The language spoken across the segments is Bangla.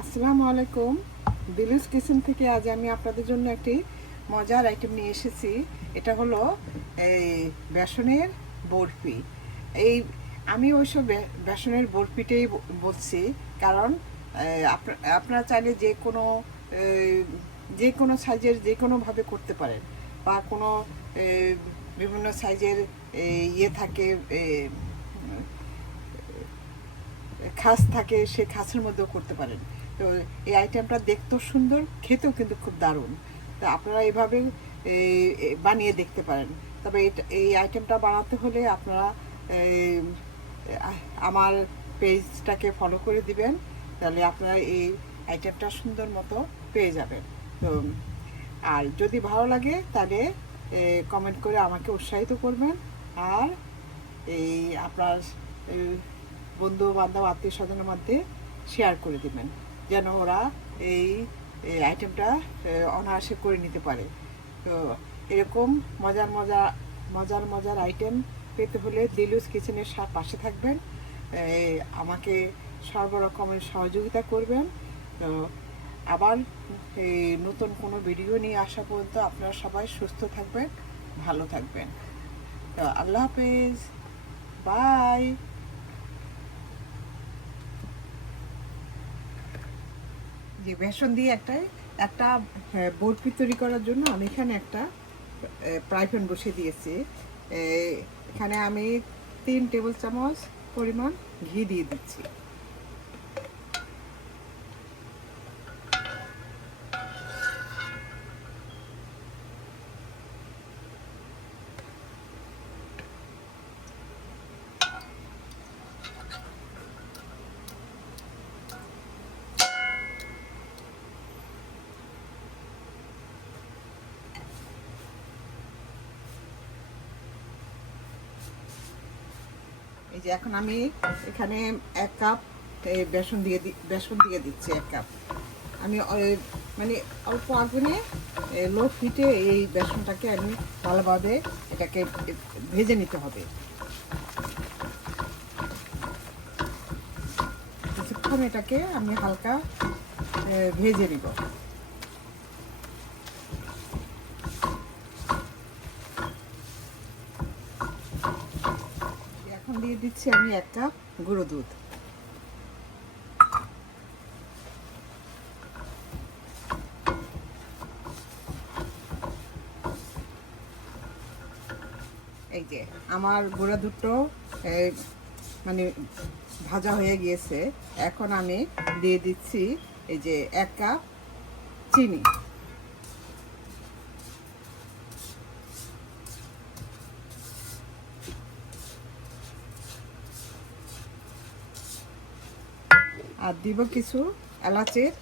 আসসালামু আলাইকুম। দিলুস কিচেন থেকে আজ আমি আপনাদের জন্য একটি মজার আইটেম নিয়ে এসেছি। এটা হলো এই বেসনের বরফি। এই আমি ওইসব বেসনের বরফিটাই বলছি, কারণ আপনারা চাইলে যে কোনো সাইজের যে কোনোভাবে করতে পারেন, বা কোনো বিভিন্ন সাইজের ইয়ে থাকে, খাস থাকে, সে খাসের মধ্যেও করতে পারেন। তো এই আইটেমটা দেখতেও সুন্দর, খেতেও কিন্তু খুব দারুণ। তো আপনারা এইভাবে বানিয়ে দেখতে পারেন। তবে এই আইটেমটা বানাতে হলে আপনারা আমার পেজটাকে ফলো করে দিবেন, তাহলে আপনারা এই আইটেমটা সুন্দর মতো পেয়ে যাবেন। তো আর যদি ভালো লাগে তাহলে কমেন্ট করে আমাকে উৎসাহিত করবেন। আর এই আপনার বন্ধু বান্ধব আত্মীয় স্বজনের মধ্যে শেয়ার করে দিবেন, যেন ওরা এই আইটেমটা অনায়াসে করে নিতে পারে। তো এরকম মজার মজার মজার মজার আইটেম পেতে হলে দিলুস কিচেনের পাশে থাকবেন, আমাকে সর্বরকমের সহযোগিতা করবেন। তো আবার নতুন কোনো ভিডিও নিয়ে আসা পর্যন্ত আপনারা সবাই সুস্থ থাকবেন, ভালো থাকবেন। তো আল্লাহ হাফেজ, বাই। যে বেসন দিয়ে একটা বরফি তৈরি করার জন্য আমি এখানে একটা ফ্রাই প্যান বসিয়ে দিয়েছি। এখানে আমি 3 টেবিল চামচ পরিমাণ ঘি দিয়ে দিচ্ছি। এই যে এখন আমি এখানে 1 কাপ বেসন দিয়ে দিচ্ছি। 1 কাপ আমি মানে অল্প আগুনে লো হিটে এই বেসনটাকে আমি ভালোভাবে এটাকে ভেজে নিতে হবে। কিছুক্ষণ এটাকে আমি হালকা ভেজে নিব। এখন দিয়ে দিচ্ছি আমি 1 কাপ গুঁড়ো দুধ। এই যে আমার গুঁড়া দুধটা মানে ভাজা হয়ে গিয়েছে। এখন আমি দিয়ে দিচ্ছি এই যে 1 কাপ চিনি। আর দিব কিছু এলাচের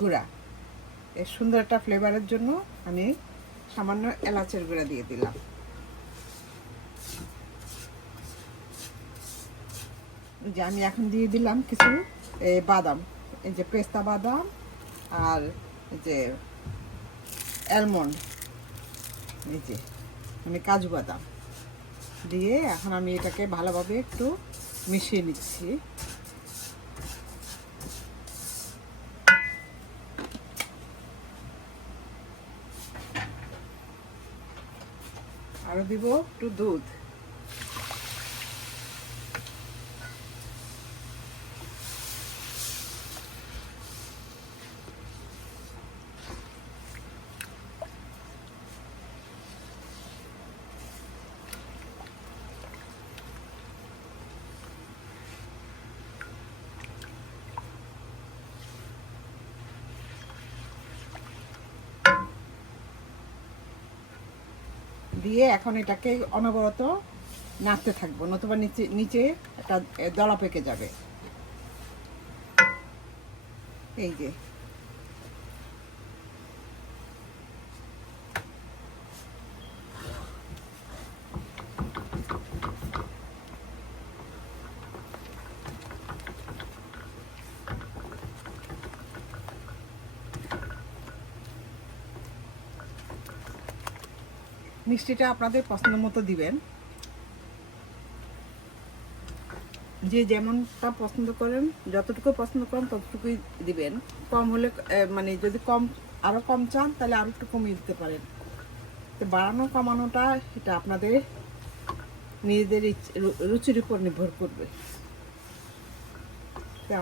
গুঁড়া। এর সুন্দর একটা ফ্লেভারের জন্য আমি সামান্য এলাচের গুঁড়া দিয়ে দিলাম। যে আমি এখন দিয়ে দিলাম কিছু বাদাম, এই যে পেস্তা বাদাম আর এই যে অ্যালমন্ড, এই যে মানে কাজু বাদাম দিয়ে এখন আমি এটাকে ভালোভাবে একটু মিশিয়ে নিচ্ছি। আরো দিব একটু দুধ। দিয়ে এখন এটাকে অনবরত নাড়তে থাকবো, নতুবা নিচে নিচে একটা দলা পেকে যাবে। এই যে মিষ্টিটা আপনাদের পছন্দ মতো দিবেন। যে যেমনটা পছন্দ করেন, যতটুকু পছন্দ করেন ততটুকুই দিবেন। কম হলে মানে যদি আরও কম চান তাহলে আরও একটু কমিয়ে দিতে পারেন। তো বাড়ানো কমানোটা এটা আপনাদের নিজেদের রুচির উপর নির্ভর করবে। তো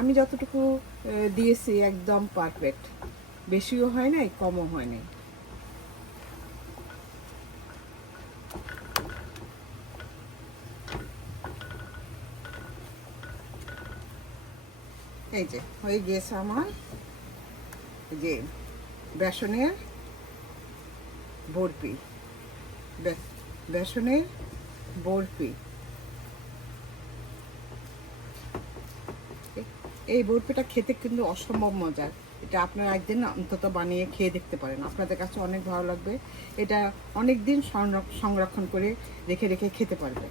আমি যতটুকু দিয়েছি একদম পারফেক্ট, বেশিও হয় নাই কমও হয় নাই। এই যে হয়ে গিয়েছে আমার যে বেসনের বরফি, বেসনের বরফি। এই বরফিটা খেতে কিন্তু অসম্ভব মজার। এটা আপনারা একদিন অন্তত বানিয়ে খেয়ে দেখতে পারেন, আপনাদের কাছে অনেক ভালো লাগবে। এটা অনেক দিন সংরক্ষণ করে রেখে রেখে খেতে পারবে।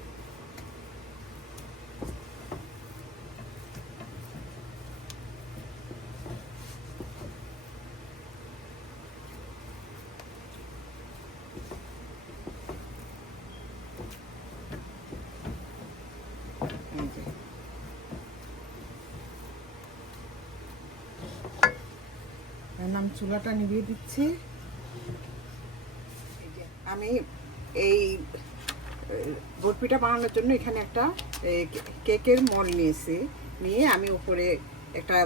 আমি চুলাটা নিভিয়ে দিচ্ছি। আমি এই বরফিটা বানানোর জন্য এখানে একটা কেকের মোল্ড নিয়ে আমি উপরে একটা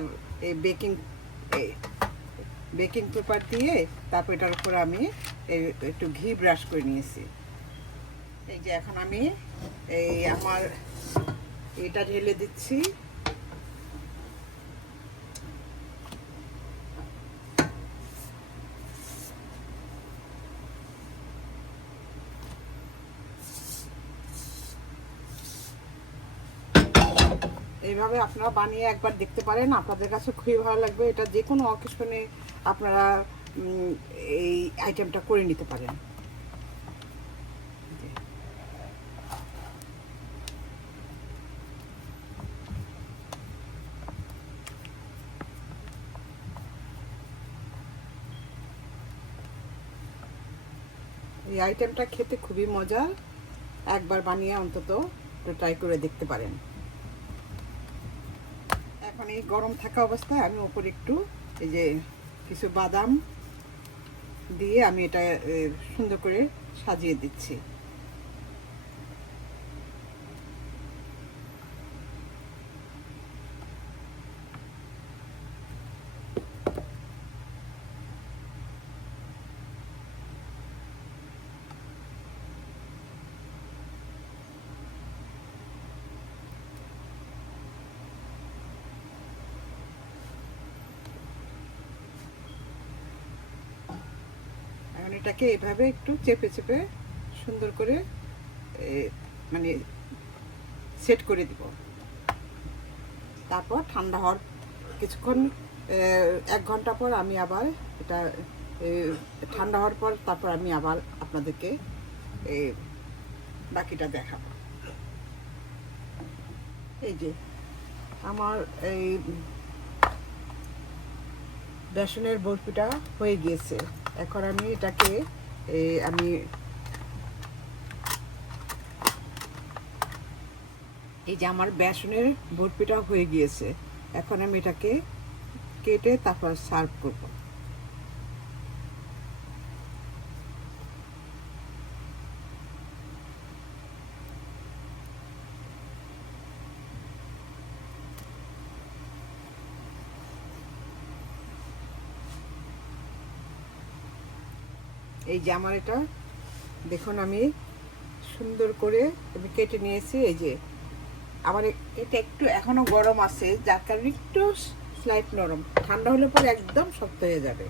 বেকিং পেপার দিয়ে তারপর এটার উপর আমি একটু ঘি ব্রাশ করে নিয়েছি। এই যে এখন আমি আমার এটা ঢেলে দিচ্ছি। এইভাবে আপনারা বানিয়ে একবার দেখতে পারেন, আপনাদের কাছে খুবই ভালো লাগবে। এটা যে কোনো অকেশনে আপনারা এই আইটেমটা করে নিতে পারেন। এই আইটেমটা খেতে খুবই মজার, একবার বানিয়ে অন্তত ট্রাই করে দেখতে পারেন। এখন এই গরম থাকা অবস্থায় আমি উপরে একটু এই যে কিছু বাদাম দিয়ে আমি এটা সুন্দর করে সাজিয়ে দিচ্ছি। এটাকে এভাবে একটু চেপে চেপে সুন্দর করে মানে সেট করে দিব। তারপর ঠান্ডা হওয়ার কিছুক্ষণ 1 ঘন্টা পর আমি আবার এটা ঠান্ডা হওয়ার পর তারপর আমি আবার আপনাদেরকে বাকিটা দেখাবো। এই যে আমার এই বেসনের বরফিটা হয়ে গিয়েছে। এখন আমি এটাকে আমি এই যে আমার বেসনের বরফিটা হয়ে গিয়েছে। এখন আমি এটাকে কেটে তারপর সার্ভ করব। এই যে আমার এটা দেখুন আমি সুন্দর করে আমি কেটে নিয়েছি। এই যে আমার এটা একটু এখনো গরম আছে, যার কারণে একটু স্লাইট নরম, ঠান্ডা হলে পরে একদম শক্ত হয়ে যাবে।